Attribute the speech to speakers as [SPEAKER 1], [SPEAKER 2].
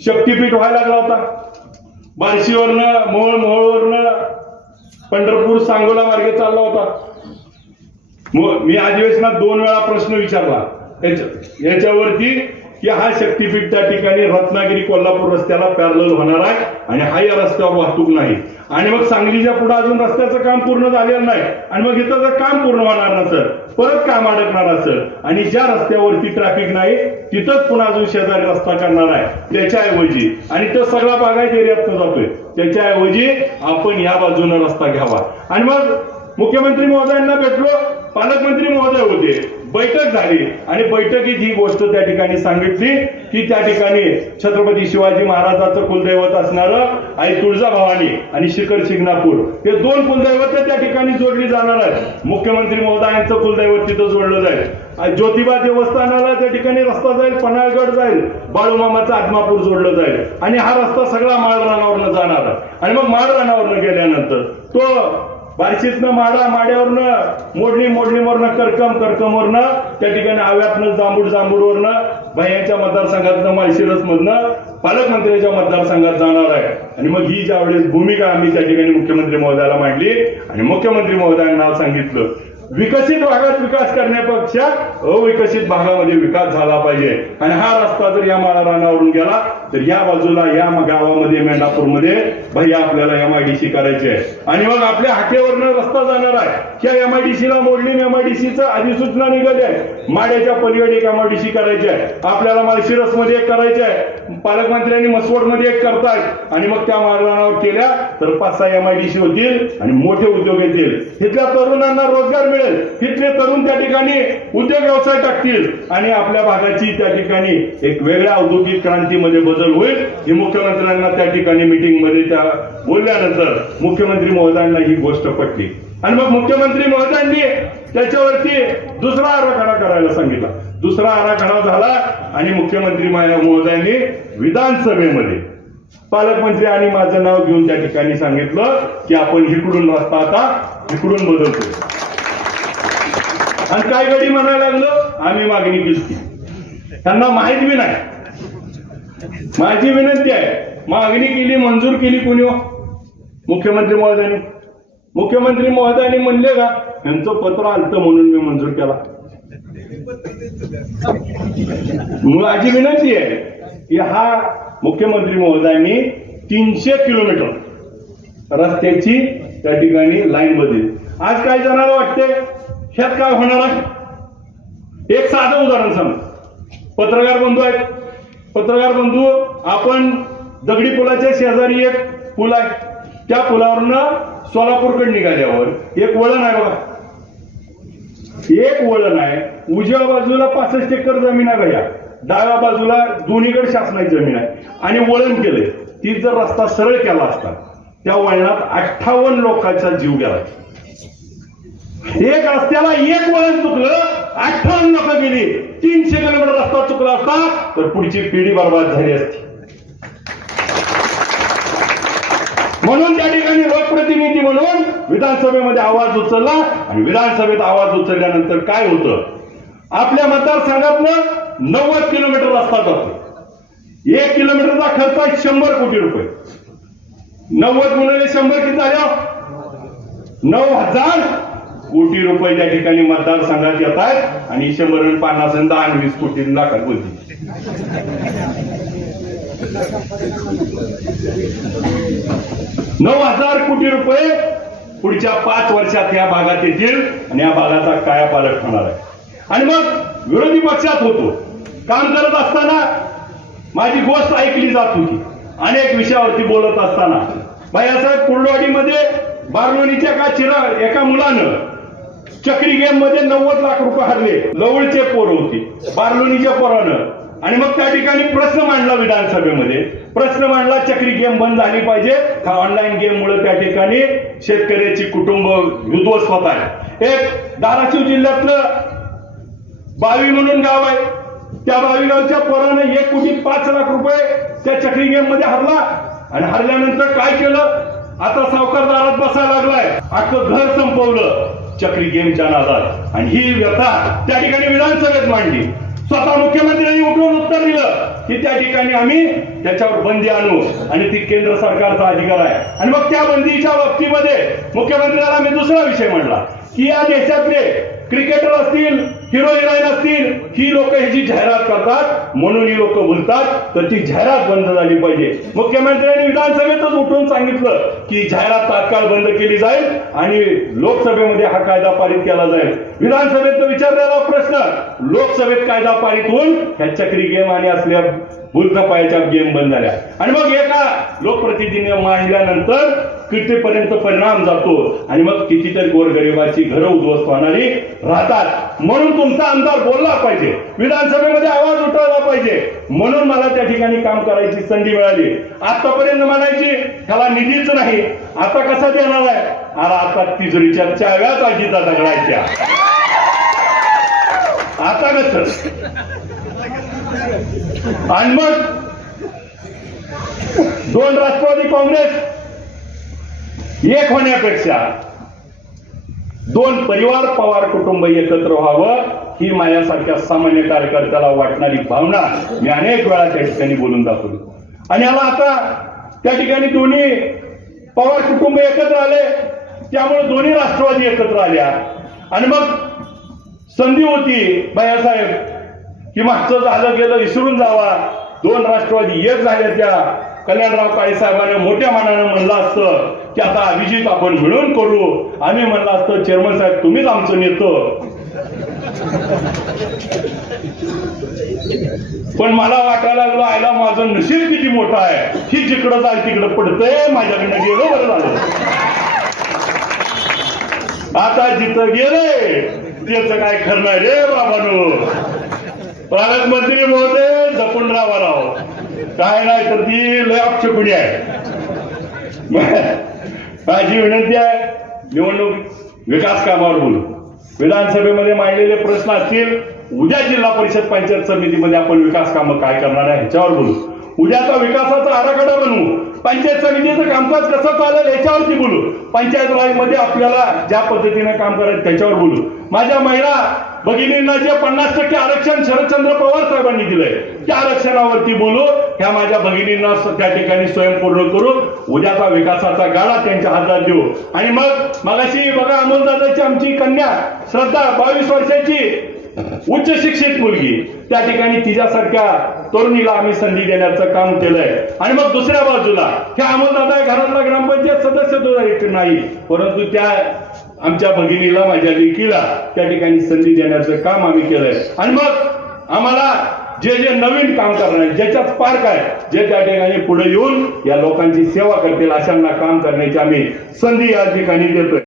[SPEAKER 1] शक्तीपीठ व्हायला लागला होता. बार्शीवरनं मोहोळ मोहोळवरनं पंढरपूर सांगोला मार्गे चालला होता. मग मी अधिवेशनात दोन वेळा प्रश्न विचारला. याच्या- याच्यावरती की हा शक्तीपीठ त्या ठिकाणी रत्नागिरी कोल्हापूर रस्त्याला पॅरल होणार आहे आणि हा या रस्त्यावर वाहतूक नाही. आणि मग सांगलीच्या पुढे अजून रस्त्याचं काम पूर्ण झालेलं नाही. आणि मग इथं जर काम पूर्ण होणार नसेल परत काम अडकणार असेल आणि ज्या रस्त्यावरती ट्रॅफिक नाही तिथंच पुन्हा अजून शेजारी रस्ता करणार आहे. त्याच्याऐवजी आणि तो सगळा बागायत एरियातनं जातोय. त्याच्याऐवजी आपण या बाजूनं रस्ता घ्यावा. आणि मग मुख्यमंत्री महोदयांना भेटलो पालकमंत्री महोदय होते. बैठक झाली आणि बैठकीत ही गोष्ट त्या ठिकाणी सांगितली की त्या ठिकाणी छत्रपती शिवाजी महाराजाचं कुलदैवत असणारं आणि तुळजाभवानी आणि शिखर शिंगणापूर हे दोन कुलदैवत त्या ठिकाणी जोडली जाणार आहेत. मुख्यमंत्री महोदयांचं कुलदैवत तिथं जोडलं जाईल. आणि ज्योतिबा देवस्थानाला त्या ठिकाणी रस्ता जाईल पन्हाळगड जाईल बाळूमामाचं आत्मापूर जोडलं जाईल. आणि हा रस्ता सगळा माळरानावरनं जाणार आणि मग माळरानावरनं गेल्यानंतर तो बारशीतनं माडा माड्यावरनं मोडणी मोडणीवरनं करकम करकमवरनं त्या ठिकाणी आव्यातनं जांभूड जांभूडवरनं भैयांच्या मतदारसंघातनं माळशिरस मधनं पालकमंत्र्यांच्या मतदारसंघात जाणार आहे. आणि मग ही ज्यावेळेस भूमिका आम्ही त्या ठिकाणी मुख्यमंत्री महोदयाला मांडली आणि मुख्यमंत्री महोदयांना सांगितलं विकसित भागात विकास करण्यापेक्षा अविकसित भागामध्ये विकास झाला पाहिजे. आणि हा रस्ता जर या माळा रानावरून गेला तर या बाजूला या गावामध्ये मेंढापूरमध्ये भैया आपल्याला एमआयडीसी करायची. आहे आणि मग आपल्या हाकेवरनं रस्ता जाणार आहे. त्या एमआयडीसीला मोडली एमआयडीसीचा अधिसूचना निघाली आहे. माड्याच्या पलीकडे एक एमआयडीसी करायची आहे. आपल्याला माळशिरसमध्ये एक करायची आहे. पालकमंत्र्यांनी मसवडमध्ये एक करतायत आणि मग त्या मार्गावर केल्या तर पाच सहा एम आय सी होतील आणि मोठे उद्योग येतील. तिथल्या तरुणांना रोजगार मिळेल. तिथले तरुण त्या ठिकाणी उद्योग व्यवसाय टाकतील. आणि आपल्या भागाची त्या ठिकाणी एक वेगळ्या औद्योगिक क्रांतीमध्ये बदल होईल. ही मुख्यमंत्र्यांना त्या ठिकाणी मीटिंगमध्ये त्या बोलल्यानंतर मुख्यमंत्री महोदयांना ही गोष्ट पटली. आणि मग मुख्यमंत्री महोदयांनी त्याच्यावरती दुसरा आराखडा करायला सांगितला. दुसरा आराखडा झाला आणि मुख्यमंत्री महोदयांनी विधानसभेमध्ये पालकमंत्री आणि माझं नाव घेऊन त्या ठिकाणी सांगितलं की आपण इकडून रस्ता आता इकडून बदलतो आणि काय गडी म्हणायला लागलो? आम्ही मागणी दिसती त्यांना माहिती बी नाही. माझी विनंती आहे मागणी केली मंजूर केली कोणी हो? मुख्यमंत्री महोदयांनी. मुख्यमंत्री महोदयांनी म्हणले का यांचं पत्र आलतं म्हणून मी मंजूर केला. माझी विनंती आहे की हा मुख्यमंत्री महोदयांनी तीनशे किलोमीटर रस्त्याची त्या ठिकाणी लाईन बदली आज काय जणांना वाटते? ह्यात काय होणार आहे? एक साधं उदाहरण सांग. पत्रकार बंधू आहेत. पत्रकार बंधू आपण दगडी पुलाच्या शेजारी एक पूल आहे. त्या पुलावरनं सोलापूरकडे निघाल्यावर एक वळण आहे बघा. एक वळण आहे. उजव्या बाजूला पासष्ट एकर जमीन आहे भैया डाव्या बाजूला दोन्हीकडे शासनाची जमीन आहे. आणि वळण केले ती जर रस्ता सरळ केला असता त्या वळणात अठ्ठावन्न लोकांचा जीव गेला. एक रस्त्याला एक वळण चुकलं अठ्ठावन्न लोक गेली. तीनशे किलोमीटर रस्ता चुकला असता तर पुढची पिढी बर्बाद झाली असती. म्हणून त्या ठिकाणी लोकप्रतिनिधी म्हणून विधानसभेमध्ये आवाज उचलला. आणि विधानसभेत आवाज उचलल्यानंतर काय होतं? आपल्या मतदारसंघातनं नव्वद किलोमीटर रस्ता जातो एक किलोमीटरचा खर्च आहे शंभर कोटी रुपये. नव्वद गुणिले शंभर किती झाले? नऊ हजार कोटी रुपये त्या ठिकाणी मतदारसंघात येत आहेत आणि शंभर आणि पन्नास आणि दहा आणि वीस कोटी लाखात बोलतील. नऊ हजार कोटी रुपये पुढच्या पाच वर्षात या भागात येतील आणि या भागाचा कायापालट होणार आहे. आणि मग विरोधी पक्षात होतो. काम करत असताना माझी गोष्ट ऐकली जात होती. अनेक विषयावरती बोलत असताना. भैयासाहेब कुर्डवाडीमध्ये बारलोणीच्या का चिरा एका मुलानं चक्री गेममध्ये नव्वद लाख रुपये हरले. जवळचे पोर होते. बारलोणीच्या पोरानं. आणि मग त्या ठिकाणी प्रश्न मांडला विधानसभेमध्ये. प्रश्न मांडला चक्री गेम बंद झाली पाहिजे. हा ऑनलाईन गेम मुळे त्या ठिकाणी शेतकऱ्याची कुटुंब उद्ध्वस्त होत आहे? एक धाराशिव जिल्ह्यातलं बावी म्हणून गाव आहे. त्या बावी गावच्या पोरानं एक कोटी पाच लाख रुपये त्या चक्री गेममध्ये हरला. आणि हरल्यानंतर काय केलं? आता सावकारदारात बसायला लागलाय. अख्खं घर संपवलं. चक्री गेमच्या नादात. आणि ही व्यथा त्या ठिकाणी विधानसभेत मांडली. स्वतः मुख्यमंत्र्यांनी उठून उत्तर दिलं की त्या ठिकाणी आम्ही त्याच्यावर बंदी आणू. आणि ती केंद्र सरकारचा अधिकार आहे. आणि मग त्या बंदीच्या बाबतीमध्ये मुख्यमंत्र्याला मी दुसरा विषय म्हणला की या देशातले क्रिकेटर असतील हिरो हिरोईन असतील ही लोक ह्याची जाहिरात करतात. म्हणून ही लोक बोलतात तर ती जाहिरात बंद झाली पाहिजे. मुख्यमंत्र्यांनी विधानसभेतच उठून सांगितलं की जाहिरात तात्काळ बंद केली जाईल आणि लोकसभेमध्ये हा कायदा पारित केला जाईल. विधानसभेत विचारलेला प्रश्न लोकसभेत कायदा पारित होऊन ह्या चक्री गेम आणि असल्या बुलकपायाच्या गेम बंद झाल्या. आणि मग एका लोकप्रतिनिधीने मांडल्यानंतर कितीपर्यंत परिणाम जातो. आणि मग कितीतरी गोरगरिबाची घरं उद्ध्वस्त होणारी राहतात. म्हणून तुमचा आमदार बोलला पाहिजे. विधानसभेमध्ये आवाज उठवला पाहिजे. म्हणून मला त्या ठिकाणी काम करायची संधी मिळाली. आतापर्यंत म्हणायची त्याला निधीच नाही. आता कसा देणार आहे? अरे आता तिजोरीच्या चाव्याच आजीचा दगडायच्या. आता कस? आणि मग दोन राष्ट्रवादी काँग्रेस एक होण्यापेक्षा दोन परिवार पवार कुटुंब एकत्र व्हावं ही माझ्यासारख्या सामान्य कार्यकर्त्याला वाटणारी भावना मी अनेक वेळा त्या ठिकाणी बोलून दाखवली. आणि याला आता त्या ठिकाणी दोन्ही पवार कुटुंब एकत्र आले त्यामुळे दोन्ही राष्ट्रवादी एकत्र आल्या. आणि मग संधी होती बायासाहेब की मागचं झालं गेलं विसरून जावा. दोन राष्ट्रवादी एक झाल्या त्या. कल्याणराव काळेसाहेबांनी मोठ्या मानानं म्हणलं असतं की आता अभिजित आपण मिळून करू. आम्ही म्हणलं असतं चेअरमन साहेब तुम्हीच आमचं नेतो. पण मला वाटायला लागलं आयला माझं नशीब किती मोठं आहे. ही जिकडं जाईल तिकडं पडतंय. माझ्याकडनं गेलो बरं झालं. आता जिथं गेले त्याचं काय खरं नाही रे बाबानो? पालकमंत्री महोदय जपून राहा राव. काय नाही तर ती लय अपशकुणी आहे. माझी विनंती आहे निवडणूक विकास कामावर बोलू. विधानसभेमध्ये मांडलेले प्रश्न असतील उद्या जिल्हा परिषद पंचायत समितीमध्ये आपण विकास कामं काय करणार आहे ह्याच्यावर बोलू. उद्याचा विकासाचा आराखडा बनवू. पंचायत समितीचं कामकाज कसं चालेल याच्यावरती बोलू. पंचायत राजमध्ये आपल्याला ज्या पद्धतीने काम करायचं त्याच्यावर बोलू. माझ्या महिला भगिनींना जे पन्नास टक्के आरक्षण शरदचंद्र पवार साहेबांनी दिलंय त्या आरक्षणावरती बोलू ह्या माझ्या भगिनींना त्या ठिकाणी स्वयंपूर्ण करून उद्याचा विकासाचा गाडा त्यांच्या हातात देऊ. आणि मग मगाशी बघा अमोलदादाची आमची कन्या श्रद्धा बावीस वर्षाची उच्च शिक्षित मुलगी. त्या ठिकाणी तिच्यासारख्या तरुणीला आम्ही संधी देण्याचं काम केलंय. आणि मग दुसऱ्या बाजूला हे अमोलदादा घरातला ग्रामपंचायत सदस्य नाही. परंतु त्या आमच्या भगिनीला माझ्या लेकीला त्या ठिकाणी संधी देण्याचं काम आम्ही केलंय. आणि मग आम्हाला जे जे नवीन काम करणार ज्याच्यात पार्क आहे जे त्या ठिकाणी पुढे येऊन या लोकांची सेवा करतील अशांना काम करण्याची आम्ही संधी या ठिकाणी देतोय.